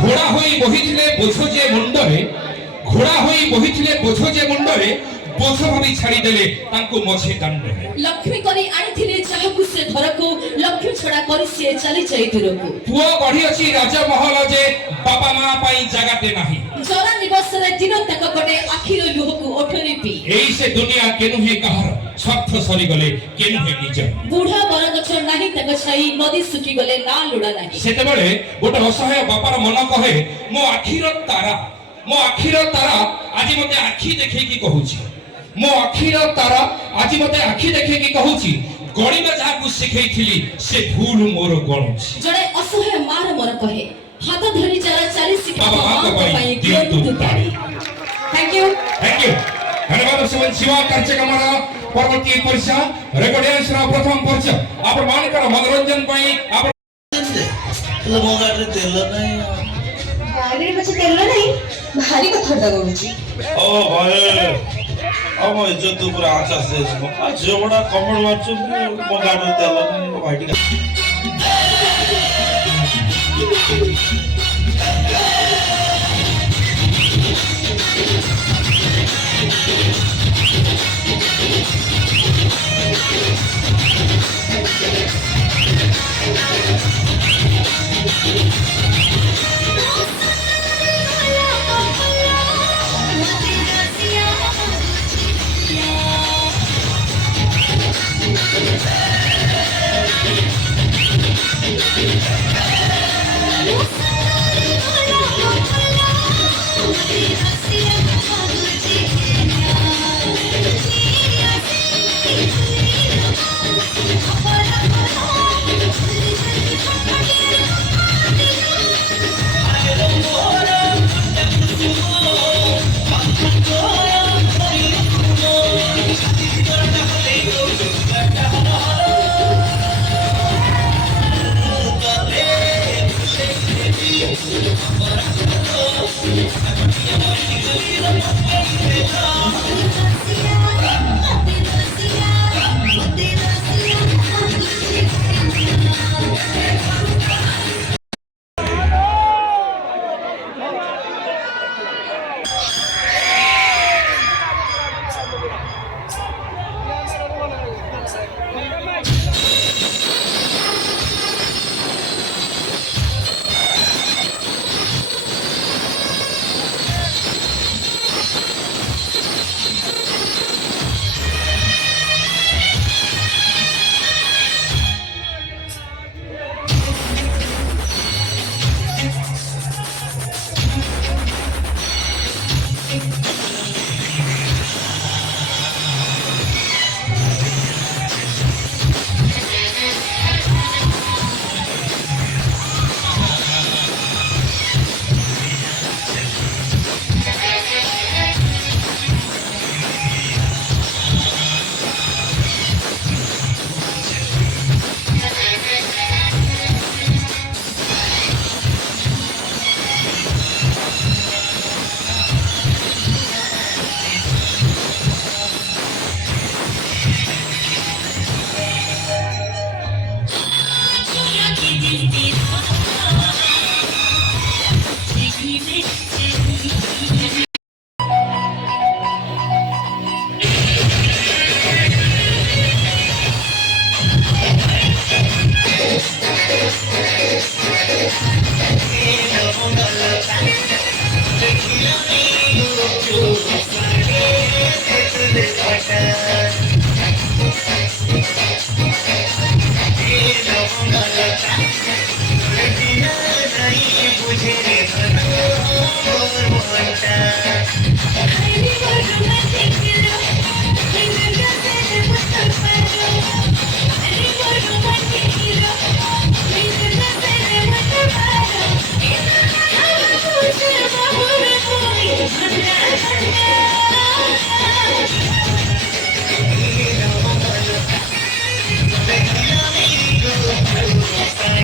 घोड़ा होई बहिथिले बोझ मुंडरे घोड़ा होई बहिथिले बोझ मुंडरे बोझ भाबी छाड़ी देले तांको मझे दंड लक्ष्मी करी आनिथिले चाहकु से घरको लक्ष्मी छडा करी से चली जाई दुरको पुओ गढी अछि राजमहल जे बापा मां पई जगाते नाही जरा निवासरे दिन तक कोटे आखिर लुहकु ओठरी पी एई से दुनिया केनु हे कहर स्वार्थ सरी गले केनु हे निज बूढ़ा बरगछ नाही तक छई नदी सुखी गले ना लुडा नाही सेते बेले गोटे असहाय बापार मन कहे मो आखिर तारा आज मते आखी देखै की कहूची मो आखिर तारा आज मते आखी देखै की कहूची गणिबा जाकु सिखैथिली से भूल मोर गणुची जड़े असहाय मार मोर कहे हाथ धरी जरा 40 बाबा मां को पई दियंतु ताड़ी थैंक यू धन्यवाद। जीवा कार्यक्रमर परवर्ती पर्चा रेकर्डियंस प्रथम पर्चा आपण मानकर मनोरंजन पई आपण ମୋ ଗାଡ଼ିରେ ତେଲ ନାହିଁ ଗାଡ଼ିରେ ପଛେ ତେଲ ନାହିଁ ଭାରି କଥାବାର୍ତ୍ତା କରୁଛି ଓ ଭାଇ ଆଉ ମୋ ଇଜ୍ଜତ ଉପରେ ଆଞ୍ଚ ଆସିଯାଇଛି ଆଉ ଝିଅ ଗୁଡ଼ା କମେଣ୍ଟ ମାରୁଛନ୍ତି ମୋ ଗାଡ଼ିରେ ତେଲ ନାହିଁ ମୋ ଭାଇ ଟିକେ